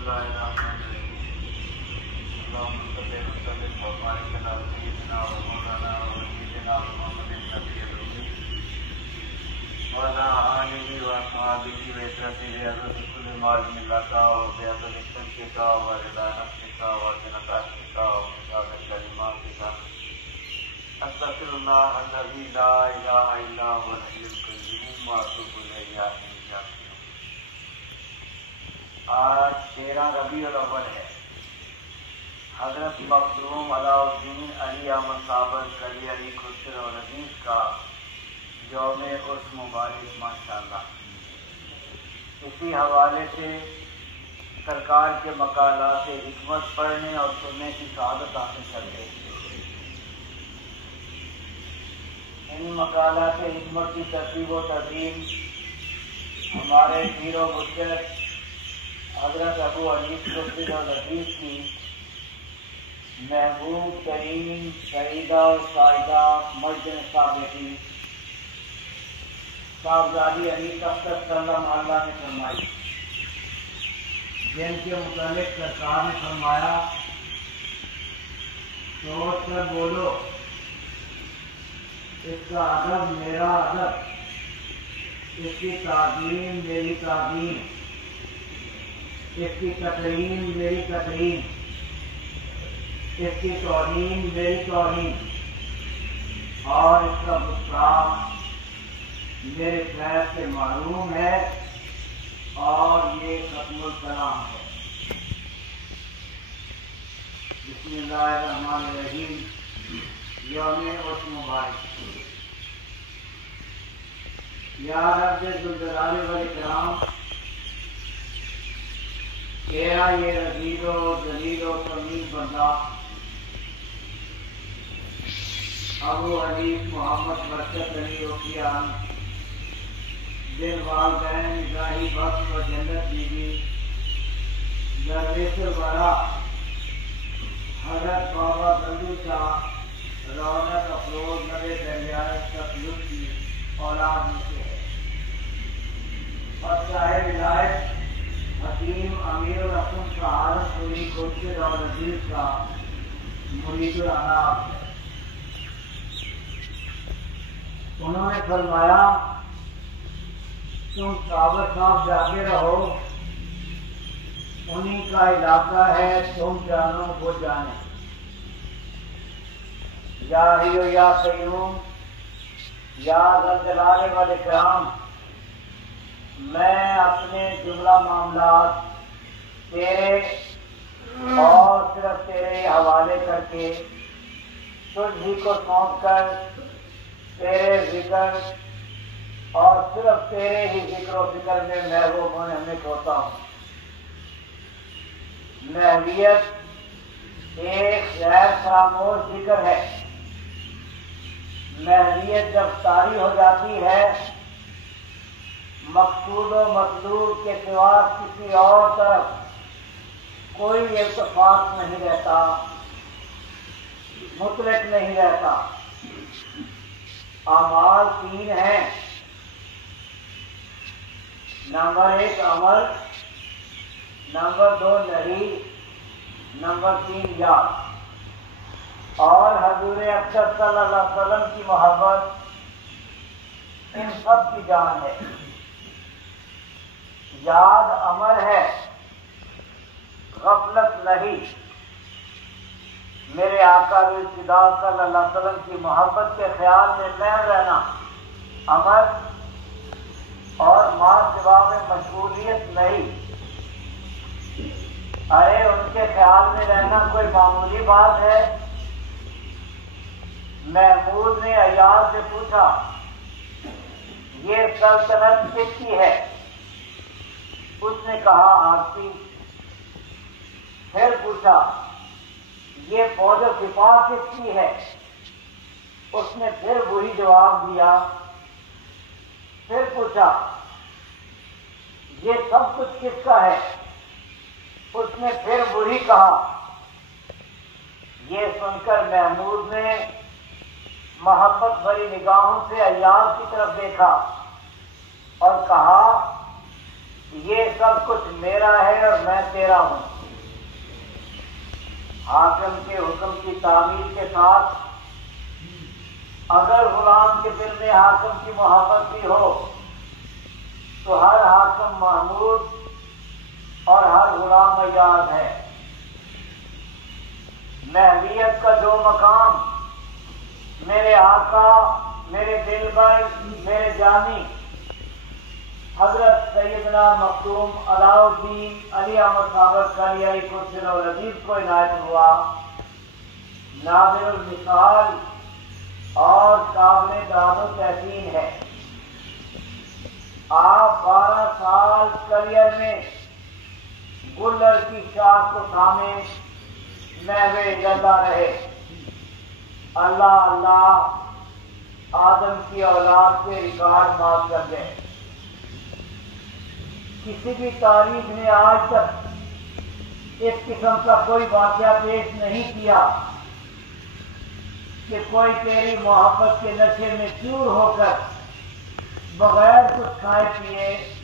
اللہ الرحمن الرحیم اللہم صلی وسلم وبارک علی سیدنا و مولانا و سیدنا محمد النبی الامی وعلی آلہ و اصحابہ و اتباعہ حضرت کل معلوم اللہ و بیعظم الشمس کا و رضا نفس کا و جنت عرش کا و مصاب کلمات کا استغفر اللہ الذی لا الہ الا هو الحی القیوم و اتوب الیہ۔ آج 13 ربیع الاول ہے۔ حضرت مخدوم علاء الدین علی احمد صابر کلی علی خسر و نزیز کا یوم عرس مبارک ماشاءاللہ۔ اسی حوالے سے سرکار کے مقالات حکمت پڑھنے اور سننے کی سعادت حاصل کرتے ہیں۔ ان مقالات حکمت کی ترتیب و ترتیب ہمارے پیر و مرشد حضرت ابو حنیف خسر و نزیز کی محبوب ترین سعیدہ و سائدہ مجد ثابتی صاحبزادی انیس اختر صلی اللہ علیہ وسلم نے فرمائی، جن کے متعلق سرکار نے فرمایا سوچ کر بولو، اس کا ادب میرا ادب، اس کی تعظیم میری تعظیم، اس کی تکریم میری تکریم، اس کی توہین میری توہین، اور اس کا گستاخ میرے فیض سے معلوم ہے، اور یہ ختم الکلام ہے۔ بسم اللہ الرحمن الرحیم۔ یوم عرس مبارک۔ یا رب ذوالجلال والاکرام، تیرا یہ رذیل و ذلیل و کمیل بندہ ابو حنیف محمد برکت علی عقیان دل والدین الہی بخش و جنت بیوی درویش الورا حضرت بابا بندو شاہ رونق افروز نبی دریائے ستلج کی اولاد میں سے ہے، اور صاحب ولایت حکیم امیر الرسم سہارن پوری خورشید اور عزیز کا مرید العناب ہے۔ انہوں نے فرمایا تم صابر صاحب جاتے رہو، انہی کا علاقہ ہے، تم جانو وہ جانے۔ یا حی و یا قیوم یا ذا الجلال والاکرام، میں اپنے جملہ معاملات تیرے اور صرف تیرے حوالے کر کے تجھ ہی کو سونپ کر تیرے ذکر اور صرف تیرے ہی ذکر و فکر میں محبوب منہمک ہوتا ہوں۔ محویت ایک غیر خاموش ذکر ہے۔ محویت جب طاری ہو جاتی ہے، مقصود و مطلوب کے سوا کسی اور طرف کوئی اتفاق نہیں رہتا، مطلق نہیں رہتا۔ اعمال 3 ہیں، نمبر 1 عمل، نمبر 2 نہیں، نمبر 3 یاد۔ اور حضور اکرم صلی اللہ علیہ وسلم کی محبت ان سب کی جان ہے۔ یاد عمل ہے، غفلت نہیں۔ میرے آقا ابتدا صلی اللہ علیہ وسلم کی محبت کے خیال میں محو رہنا عمل، اور ماں سوا میں مشغولیت نہیں۔ ارے ان کے خیال میں رہنا کوئی معمولی بات ہے؟ محمود نے ایاز سے پوچھا یہ سلطنت کس کی ہے؟ اس نے کہا آپ کی۔ پھر پوچھا یہ فوج و سپاہ کس کی ہے؟ اس نے پھر وہی جواب دیا۔ پھر پوچھا یہ سب کچھ کس کا ہے؟ اس نے پھر وہی کہا۔ یہ سن کر محمود نے محبت بھری نگاہوں سے ایاز کی طرف دیکھا اور کہا یہ سب کچھ میرا ہے اور میں تیرا ہوں۔ حاکم کے حکم کی تعمیل کے ساتھ اگر غلام کے دل میں حاکم کی محبت بھی ہو تو ہر حاکم محمود اور ہر غلام ایاز ہے۔ محویت کا جو مقام میرے آقا، میرے دلبر، میرے جانی حضرت سیدنا مخدوم علاء الدین علی احمد صابر کلیائی قدس العزیز کو عنایت ہوا، نادر المثال اور قابل داد و تحسین ہے۔ آپ 12 سال کلیئر میں گلر کی شاخ کو تھامے محو جلدہ رہے۔ اللہ اللہ آدم کی اولاد کے ریکارڈ معاف کر دیں۔ کسی بھی تاریخ نے آج تک اس قسم کا کوئی واقعہ پیش نہیں کیا کہ کوئی تیری محبت کے نشے میں چور ہو کر بغیر کچھ کھائے پیے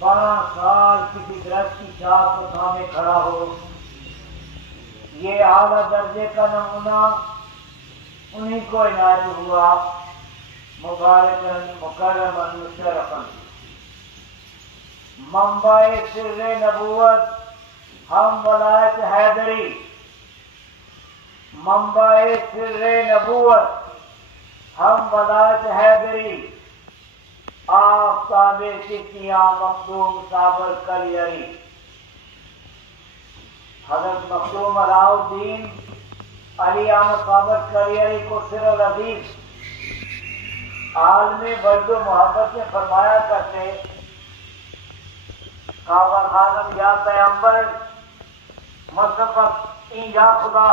12 سال کسی درخت کی شاخ کو تھامے کھڑا ہو۔ یہ اعلیٰ درجے کا نمونہ انہیں کو عنایت ہوا، مبارکاً مکرماً مشرفاً۔ منبع سر نبوت ہم ولایت حیدری، منبع سر نبوت ہم ولایت حیدری، آفتاب چشتیاں مخدوم صابر کلیری۔ حضرت مخدوم علاء الدین علی احمد صابر کلیری کو سر العزیز عالم ورد و محبت میں فرمایا کرتے، کعبہ خانم یا پیغمبر مصفت این یا خدا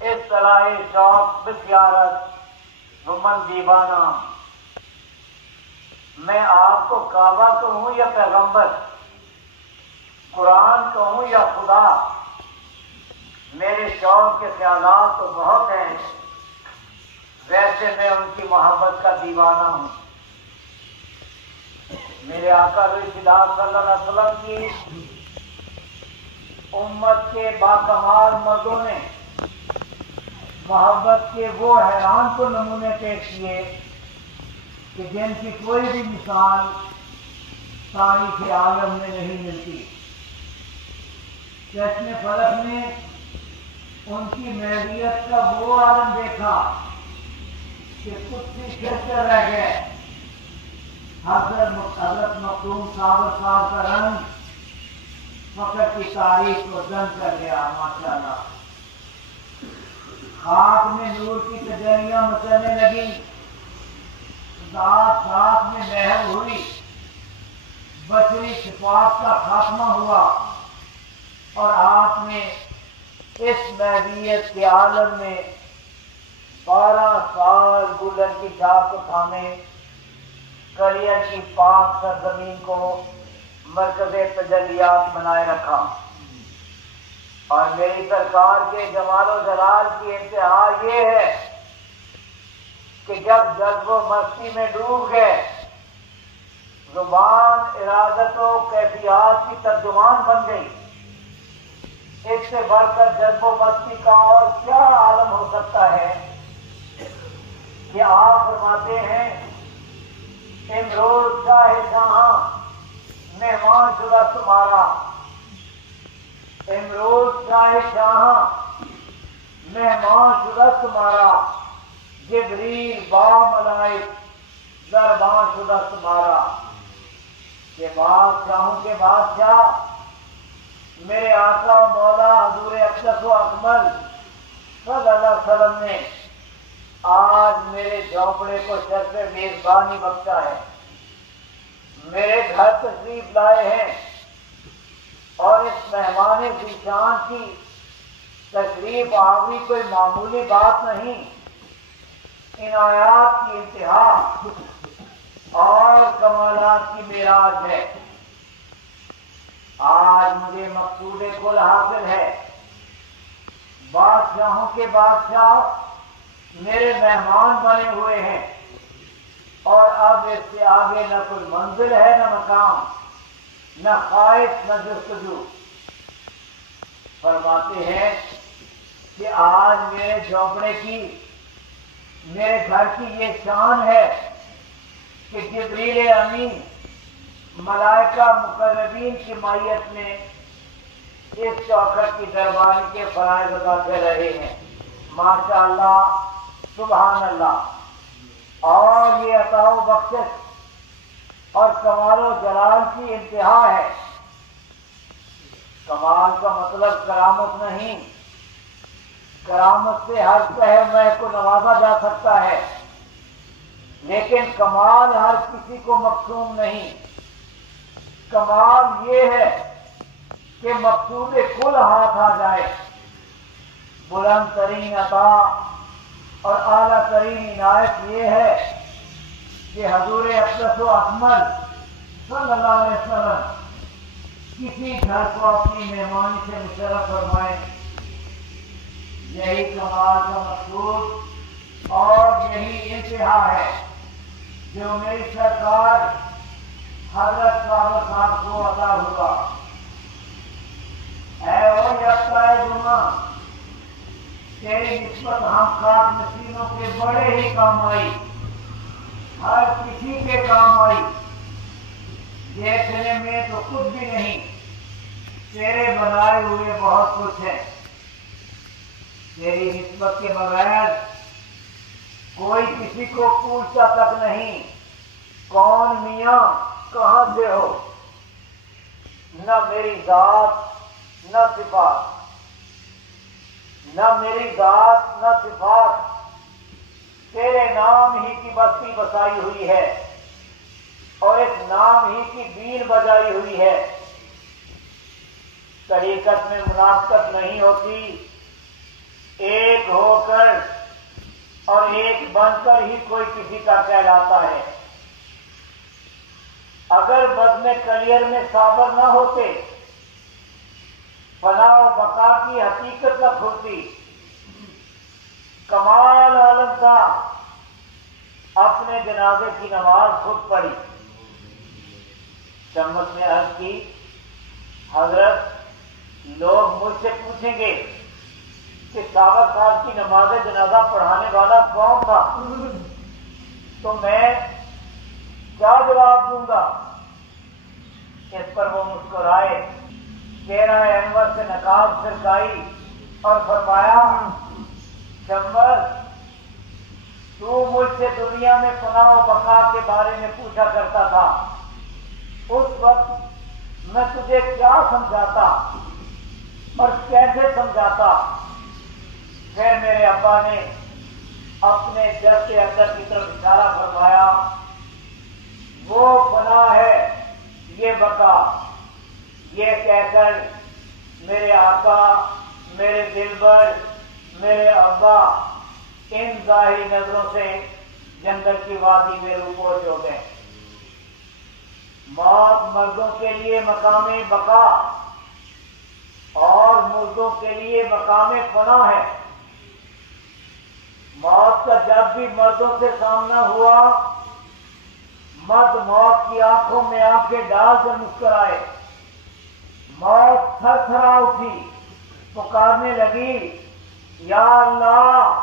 اصطلاح شوق بسیارت ومن دیوانہ۔ میں آپ کو کعبہ کہوں یا پیغمبر، قرآن کہوں یا خدا، میرے شوق کے خیالات تو بہت ہیں، ویسے میں ان کی محبت کا دیوانہ ہوں۔ میرے آقا رسول صلی اللہ علیہ وسلم کی امت کے باکمال مردوں نے محبت کے وہ حیران کو نمونے پیش کیے کہ جن کی کوئی بھی مثال تاریخ عالم میں نہیں ملتی۔ چشم فلک نے ان کی محویت کا وہ عالم دیکھا کہ کچھ کھڑتے رہ گئے۔ حضرت مخدوم صابر صاحب کا رنگ فخر کی تاریخ کو دنگ کر گیا۔ ماشاءاللہ خاک میں نور کی تجلیاں مچلنے لگی، ذات ذات میں محو ہوئی، بشری صفات کا خاتمہ ہوا، اور آپ نے اس محویت کے عالم میں 12 سال گلر کی شاخ کو تھامے کلیئر کی پاک سرزمین کو مرکز تجلیات بنائے رکھا۔ اور میری سرکار کے جمال و جلال کی انتہا یہ ہے کہ جب جذب و مستی میں ڈوب گئے، زبان ارادت و کیفیات کی ترجمان بن گئی۔ اس سے بڑھ کر جذب و مستی کا اور کیا عالم ہو سکتا ہے کہ آپ فرماتے ہیں امروز شاہ جہاں مہمان شدہ تمہارا، امروز شاہ جہاں مہمان شدہ تمہارا، جبریل با ملائک دربان شدہ تمہارا۔ کہ بادشاہوں کے بادشاہ میرے آقا و مولا حضور اقدس و اکمل صلی اللہ علیہ وسلم نے آج میرے جھونپڑے کو شرف میزبانی بخشا ہے، میرے گھر تشریف لائے ہیں، اور اس مہمان ذیشان کی تشریف آوری کوئی معمولی بات نہیں، عنایات کی انتہا اور کمالات کی معراج ہے۔ آج مجھے مقصود کل حاصل ہے، بادشاہوں کے بادشاہ میرے مہمان بنے ہوئے ہیں، اور اب اس سے آگے نہ کوئی منزل ہے نہ مقام، نہ خواہش نہ جستجو۔ فرماتے ہیں کہ آج میرے جھونپڑے کی، میرے گھر کی یہ شان ہے کہ جبریل امین ملائکہ مقربین کی مائیت میں اس چوکھٹ کی درباری کے فرائض ادا کر رہے ہیں۔ ماشاء اللہ، سبحان اللہ۔ اور یہ عطا و بخشش اور کمال و جلال کی انتہا ہے۔ کمال کا مطلب کرامت نہیں، کرامت سے ہر شہر میں کو نوازا جا سکتا ہے، لیکن کمال ہر کسی کو مقصود نہیں۔ کمال یہ ہے کہ مقصود کل ہاتھ آ جائے۔ بلند ترین عطا اور اعلیٰ ترین عنایت یہ ہے کہ حضور اقدس و اکمل صلی اللہ علیہ وسلم کسی گھر کو اپنی مہمانی سے مشرف فرمائیں۔ یہی کمال کا مقصود اور یہی انتہا ہے جو میری سرکار حضرت صاحب صاحب کو عطا ہوا۔ اے او یکتا جمعہ، تیری نسبت ہم خاک نشینوں کے بڑے ہی کام آئی، ہر کسی کے کام آئی۔ دیکھنے میں تو کچھ بھی نہیں، تیرے بنائے ہوئے بہت کچھ ہے۔ تیری نسبت کے بغیر کوئی کسی کو پوچھتا تک نہیں کون میاں کہاں سے ہو۔ نہ میری ذات نہ صفات، نہ میری ذات نہ صفات، تیرے نام ہی کی بستی بسائی ہوئی ہے اور اس نام ہی کی بیل بجائی ہوئی ہے۔ طریقت میں منافقت نہیں ہوتی، ایک ہو کر اور ایک بن کر ہی کوئی کسی کا کہلاتا ہے۔ اگر بزم کلیر میں صابر نہ ہوتے، فنا و بقا کی حقیقت نہ کھلتی۔ کمال عالم کا اپنے جنازے کی نماز خود پڑھی۔ شمس نے عرض کی، حضرت لوگ مجھ سے پوچھیں گے کہ صاحب صاحب کی نماز جنازہ پڑھانے والا کون تھا، تو میں کیا جواب دوں گا؟ اس پر وہ مسکرائے، چہرہ انور سے نقاب سرکائی اور فرمایا، شمس تو مجھ سے دنیا میں فنا و بقا کے بارے میں پوچھا کرتا تھا، اس وقت میں تجھے کیا سمجھاتا اور کیسے سمجھاتا؟ پھر میرے ابا نے اپنے جب کے اندر کی طرف اشارہ فرمایا، وہ فنا ہے یہ بقا، یہ کہہ کر میرے آقا، میرے دلبر، میرے ابا ان ظاہری نظروں سے جنگل کی وادی میں روپوش ہو گئے۔ موت مردوں کے لیے مقام بقا اور مردوں کے لیے مقام فنا ہے۔ موت کا جب بھی مردوں سے سامنا ہوا، مرد موت کی آنکھوں میں آنکھیں ڈال کر مسکرائے۔ موت تھر تھرا اٹھی، پکارنے لگی، یا اللہ،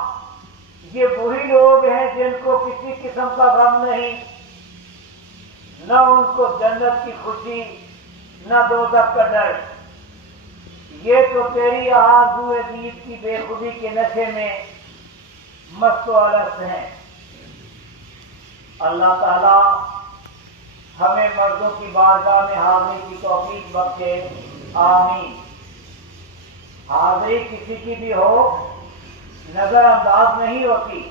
یہ وہی لوگ ہیں جن کو کسی قسم کا غم نہیں، نہ ان کو جنت کی خوشی نہ دوزخ کا ڈر۔ یہ تو تیری آرزو دید کی بے خودی کے نشے میں مست و الست ہیں۔ اللہ تعالی ہمیں مردوں کی بارگاہ میں حاضری کی توفیق بخشے، آمین۔ حاضری کسی کی بھی ہو، نظر انداز نہیں ہوتی،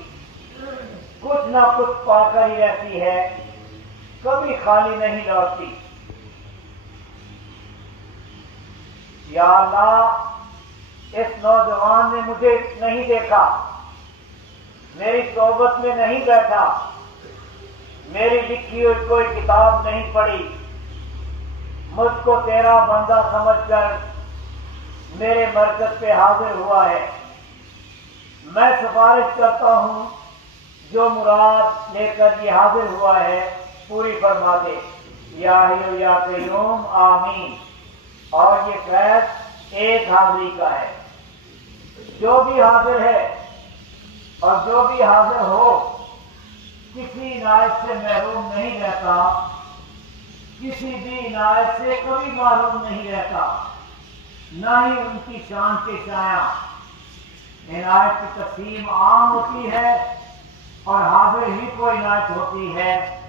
کچھ نہ کچھ پا کر ہی رہتی ہے، کبھی خالی نہیں لوٹتی۔ یا اللہ، اس نوجوان نے مجھے نہیں دیکھا، میری صحبت میں نہیں بیٹھا، میری لکھی ہوئی کوئی کتاب نہیں پڑھی، مجھ کو تیرا بندہ سمجھ کر میرے مرکز پہ حاضر ہوا ہے۔ میں سفارش کرتا ہوں جو مراد لے کر یہ حاضر ہوا ہے پوری فرما دے۔ یا حی یا قیوم آمین۔ اور یہ فیض ایک حاضری کا ہے، جو بھی حاضر ہے اور جو بھی حاضر ہو کسی عنایت سے محروم نہیں رہتا، کسی بھی عنایت سے کبھی محروم نہیں رہتا، نہ ہی ان کی شان کے سایہ۔ عنایت کی تقسیم عام ہوتی ہے اور حاضر ہی کو عنایت ہوتی ہے،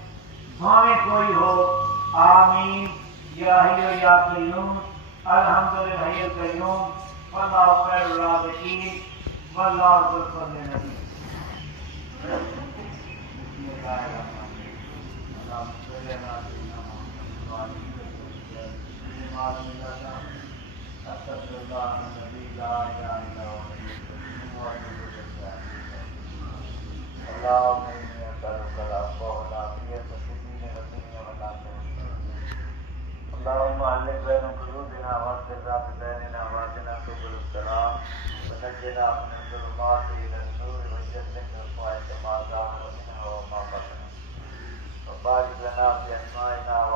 بھاویں کوئی ہو۔ آمین۔ یا حی یا قیوم الحمدللہ حی القیوم واللہ خیر الرازقین واللہ ذو الفضل العظیم۔ بسم اللہ الرحمن الرحیم۔ اللہم صل علی سیدنا محمد وعلی آلہ وصحبہ۔ استغفر اللہ الذی لا الہ الا هو اللهم إني أسألك العفو والعافية في الدين والدنيا والآخرة. اللهم ألف بين قلوبنا واصلح ذات بيننا واهدنا سبل السلام ونجنا من الظلمات إلى النور وجنبنا الفواحش ما ظهر منها وما بطن وبارك لنا في أسمائنا